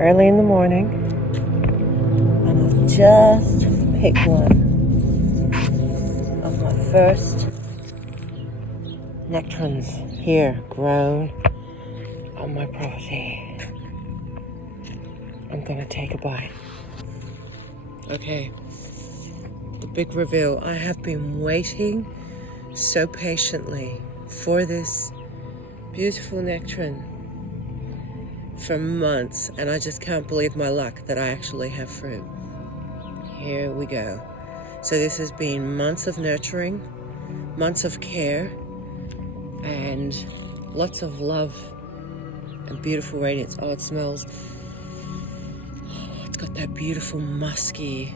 early in the morning, and I've just picked one of my first nectarines here grown on my property. I'm gonna take a bite. Okay, the big reveal. I have been waiting so patiently for this beautiful nectarine for months, and I just can't believe my luck that I actually have fruit. Here we go. So this has been months of nurturing, months of care, and lots of love and beautiful radiance. Oh, it smells. Oh, it's got that beautiful musky,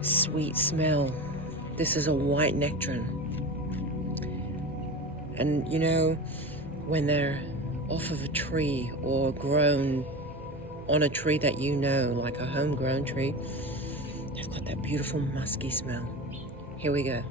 sweet smell. This is a white nectarine. And you know, when they're off of a tree or grown on a tree that you know, like a homegrown tree, they've got that beautiful musky smell. Here we go.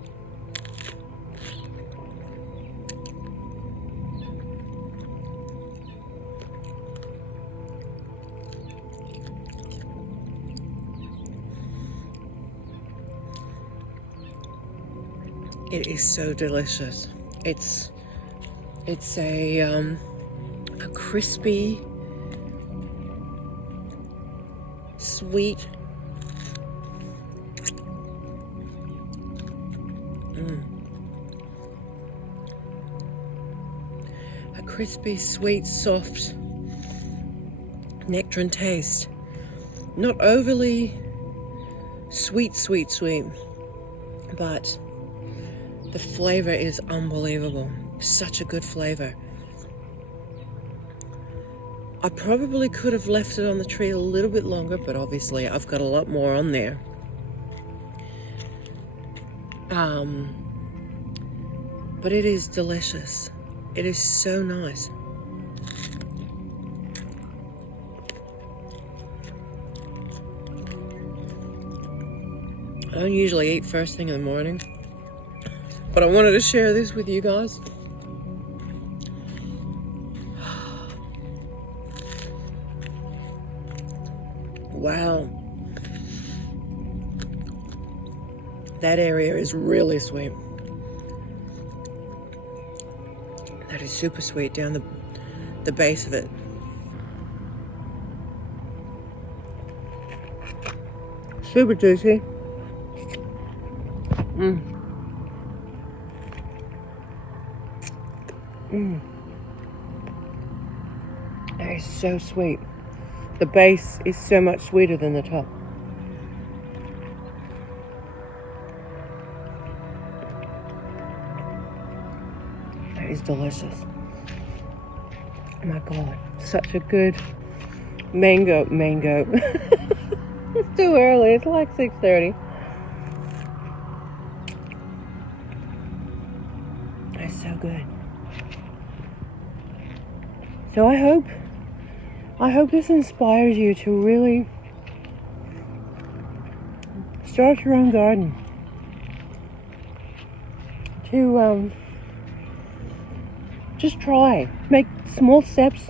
It is so delicious. It's a crispy, sweet, a crispy, sweet, soft nectarine taste. Not overly sweet, but the flavor is unbelievable. Such a good flavor. I probably could have left it on the tree a little bit longer, but obviously I've got a lot more on there. But it is delicious. It is so nice. I don't usually eat first thing in the morning, but I wanted to share this with you guys. Wow. That area is really sweet. That is super sweet down the base of it. Super juicy. That is so sweet. The base is so much sweeter than the top. That is delicious. Oh my God, such a good mango. It's too early, it's like 6:30. It's so good. So I hope this inspires you to really start your own garden. To just try, make small steps,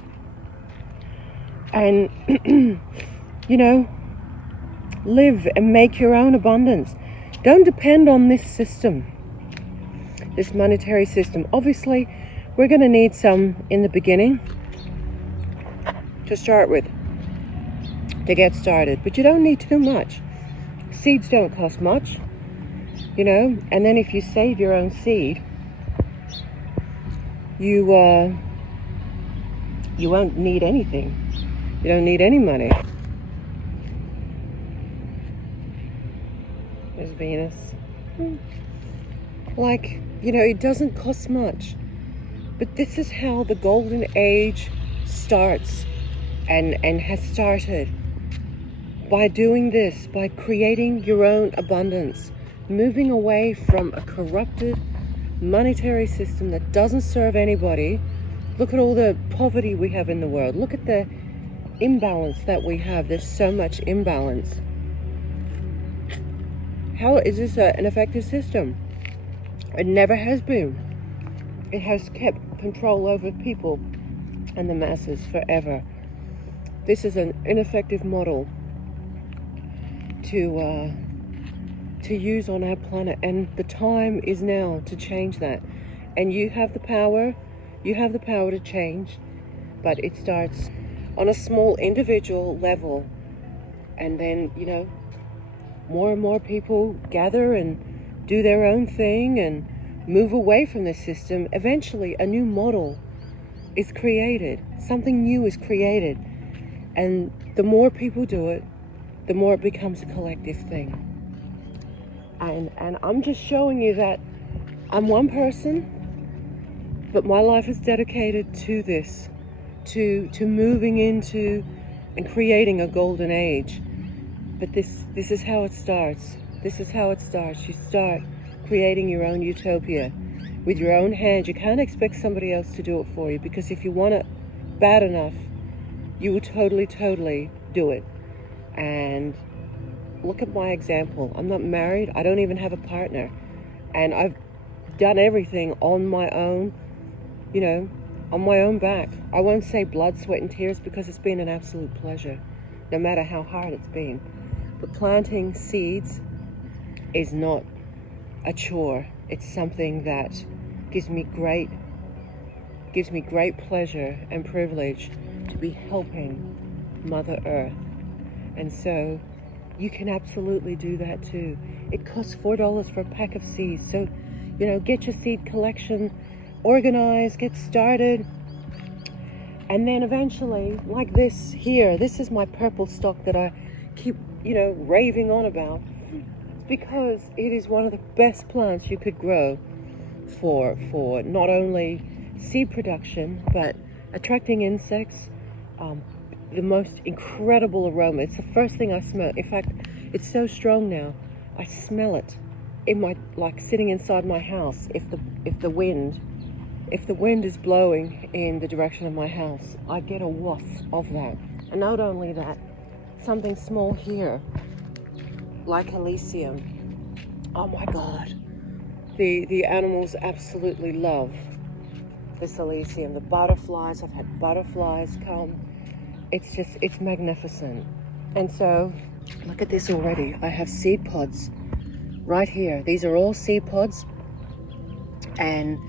and you know, live and make your own abundance. Don't depend on this system, this monetary system. Obviously, we're going to need some in the beginning to start with, to get started, but you don't need too much. Seeds don't cost much, you know, and then if you save your own seed, you won't need anything. You don't need any money. There's Venus. Like, you know, it doesn't cost much, but this is how the golden age starts. And has started by doing this, by creating your own abundance, moving away from a corrupted monetary system that doesn't serve anybody. Look at all the poverty we have in the world. Look at the imbalance that we have. There's so much imbalance. How is this an effective system? It never has been. It has kept control over people and the masses forever. This is an ineffective model to use on our planet, and the time is now to change that. And you have the power to change, but it starts on a small individual level, and then, you know, more and more people gather and do their own thing and move away from the system. Eventually a new model is created, something new is created, and the more people do it, the more it becomes a collective thing. And I'm just showing you that I'm one person, but my life is dedicated to this, to moving into and creating a golden age. But this is how it starts. This is how it starts. You start creating your own utopia with your own hands. You can't expect somebody else to do it for you, because if you want it bad enough, you will totally do it. And look at my example. I'm not married. I don't even have a partner. And I've done everything on my own, you know, on my own back. I won't say blood, sweat, and tears, because it's been an absolute pleasure, no matter how hard it's been. But planting seeds is not a chore. It's something that gives me great pleasure and privilege to be helping Mother Earth. And so you can absolutely do that too. It costs $4 for a pack of seeds. So, you know, get your seed collection organized, get started. And then eventually, like this here, this is my purple stock that I keep, you know, raving on about, because it is one of the best plants you could grow for not only seed production, but attracting insects, the most incredible aroma. It's the first thing I smell. In fact, it's so strong now, I smell it in my, like sitting inside my house. If the wind is blowing in the direction of my house, I get a waft of that. And not only that, something small here, like Elysium. Oh my God. The animals absolutely love this Elysium. The butterflies, I've had butterflies come. It's magnificent. And so, look at this already. I have seed pods right here. These are all seed pods. And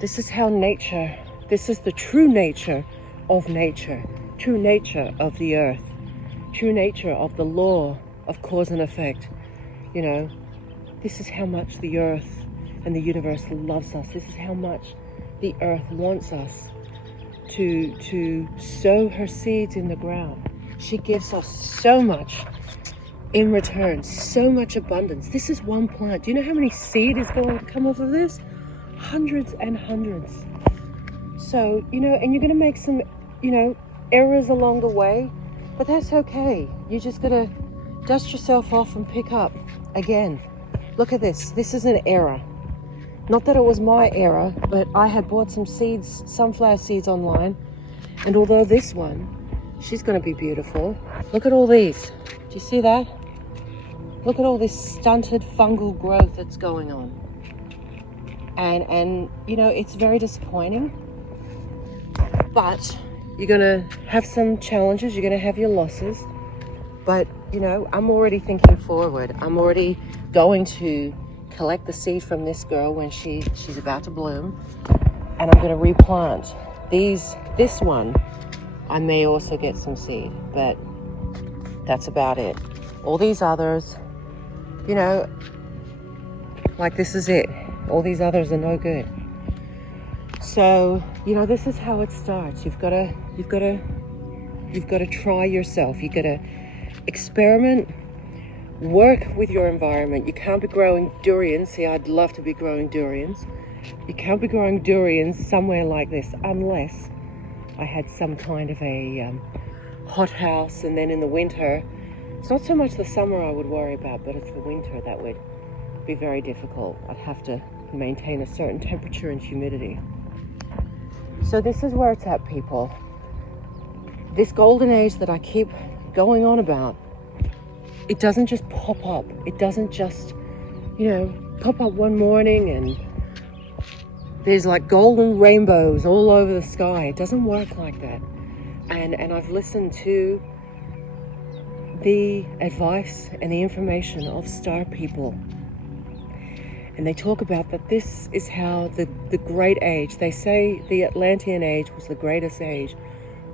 this is how nature, this is the true nature of nature, true nature of the earth, true nature of the law of cause and effect. You know, this is how much the earth and the universe loves us. This is how much the earth wants us to sow her seeds in the ground. She gives us so much in return, so much abundance. This is one plant. Do you know how many seed is going to come off of this? Hundreds and hundreds. So, you know, and you're going to make some, you know, errors along the way, but that's okay. You just got to dust yourself off and pick up again. Look at this. This is an error. Not that it was my error, but I had bought some seeds, sunflower seeds online. And although this one, she's going to be beautiful. Look at all these. Do you see that? Look at all this stunted fungal growth that's going on. And you know, it's very disappointing. But you're going to have some challenges. You're going to have your losses. But, you know, I'm already thinking forward. I'm already going to collect the seed from this girl when she's about to bloom, and I'm going to replant this one. I may also get some seed, but that's about it. All these others, you know, like this is it. All these others are no good. So, you know, this is how it starts. You've got to try yourself. You've got to experiment. Work with your environment. You can't be growing durians. See, I'd love to be growing durians. You can't be growing durians somewhere like this unless I had some kind of a hot house, and then in the winter, it's not so much the summer I would worry about, but it's the winter that would be very difficult. I'd have to maintain a certain temperature and humidity. So this is where it's at, people. This golden age that I keep going on about, it doesn't just pop up. It doesn't just, you know, pop up one morning and there's like golden rainbows all over the sky. It doesn't work like that. And I've listened to the advice and the information of star people. And they talk about that this is how the great age, they say the Atlantean age was the greatest age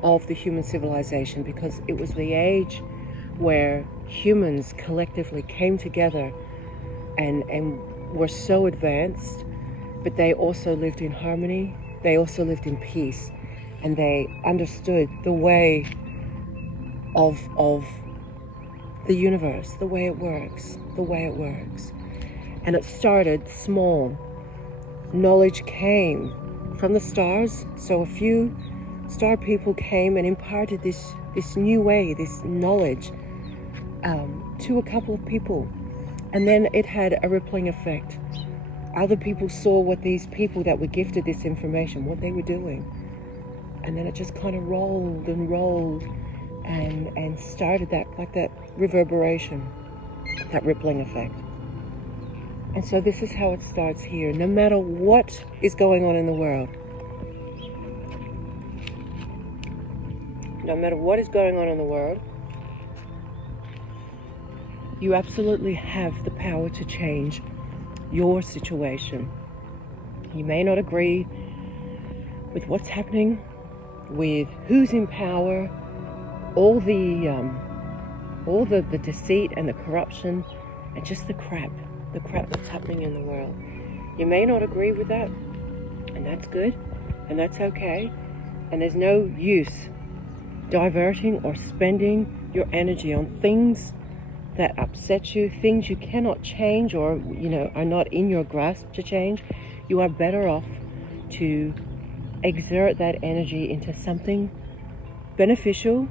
of the human civilization, because it was the age where humans collectively came together and were so advanced, but they also lived in harmony, they also lived in peace, and they understood the way of the universe, the way it works. And it started small. Knowledge came from the stars. So a few star people came and imparted this new way, this knowledge to a couple of people. And then it had a rippling effect. Other people saw what these people that were gifted this information, what they were doing. And then it just kind of rolled and rolled and started that, like that reverberation, that rippling effect. And so this is how it starts here. No matter what is going on in the world, you absolutely have the power to change your situation. You may not agree with what's happening, with who's in power, all the deceit and the corruption and just the crap that's happening in the world. You may not agree with that, and that's good, and that's okay. And there's no use diverting or spending your energy on things that upset you, things you cannot change or are not in your grasp to change. You are better off to exert that energy into something beneficial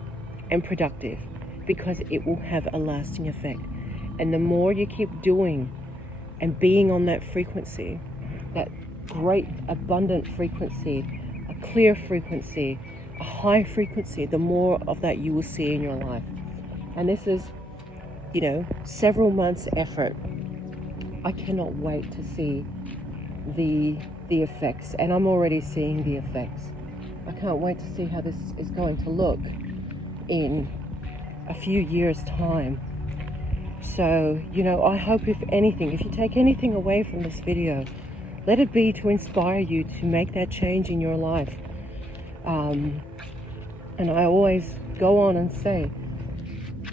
and productive, because it will have a lasting effect. And the more you keep doing and being on that frequency, that great abundant frequency, a clear frequency, a high frequency, the more of that you will see in your life. And this is several months effort. I cannot wait to see the effects, and I'm already seeing the effects. I can't wait to see how this is going to look in a few years' time. So, I hope if you take anything away from this video, let it be to inspire you to make that change in your life. And I always go on and say,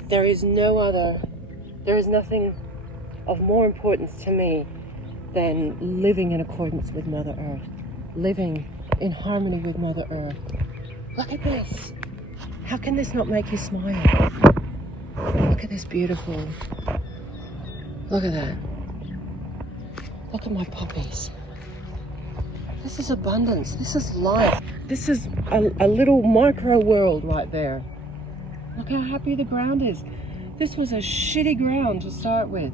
there is nothing of more importance to me than living in accordance with Mother Earth, living in harmony with Mother Earth. Look at this. How can this not make you smile? Look at this beautiful. Look at that. Look at my puppies. This is abundance. This is life. This is a little micro world right there. Look how happy the ground is. This was a shitty ground to start with.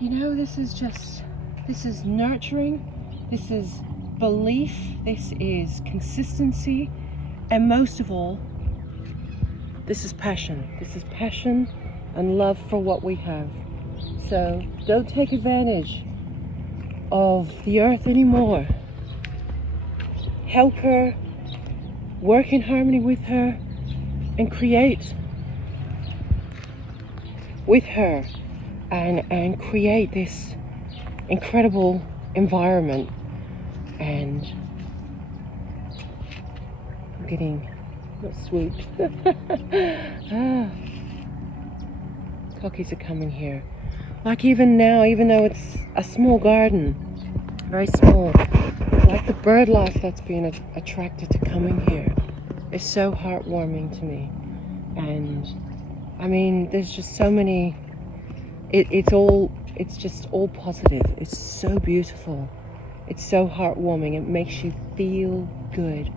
This is nurturing. This is belief. This is consistency. And most of all, this is passion. This is passion and love for what we have. So don't take advantage of the earth anymore. Help her, work in harmony with her, and create with her and create this incredible environment. And I'm getting not swooped. Cockies are coming here. Like even now, even though it's a small garden, very small, like the bird life that's being attracted to coming here is so heartwarming to me. And I mean, there's just so many, it's just all positive. It's so beautiful. It's so heartwarming. It makes you feel good.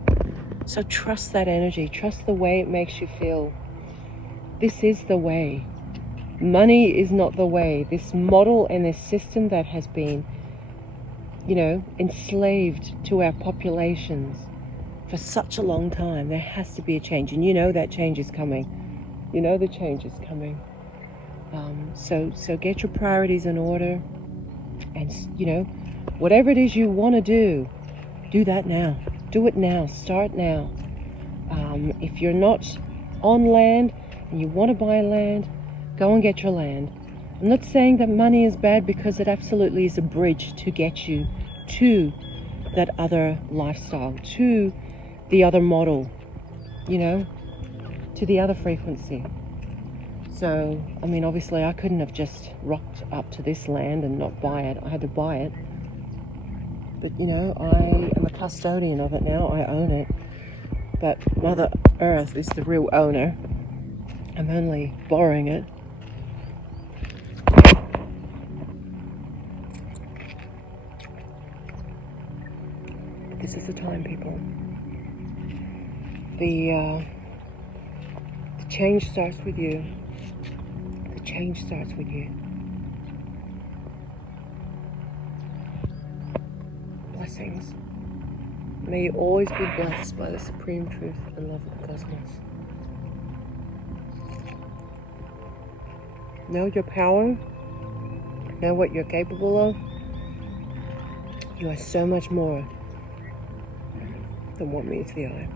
So trust that energy. Trust the way it makes you feel. This is the way. Money is not the way. This model and this system that has been, enslaved to our populations for such a long time, there has to be a change. And that change is coming. The change is coming. So get your priorities in order. And, whatever it is you want to do that now. Do it now. Start now. If you're not on land and you want to buy land, go and get your land. I'm not saying that money is bad, because it absolutely is a bridge to get you to that other lifestyle, to the other model, you know, to the other frequency. So, I mean, obviously I couldn't have just rocked up to this land and not buy it. I had to buy it. But, you know, I am a custodian of it now. I own it. But Mother Earth is the real owner. I'm only borrowing it. This is the time, people. The change starts with you. The change starts with you. Blessings. May you always be blessed by the supreme truth and love of the cosmos. Know your power. Know what you're capable of. You are so much more than what meets the eye.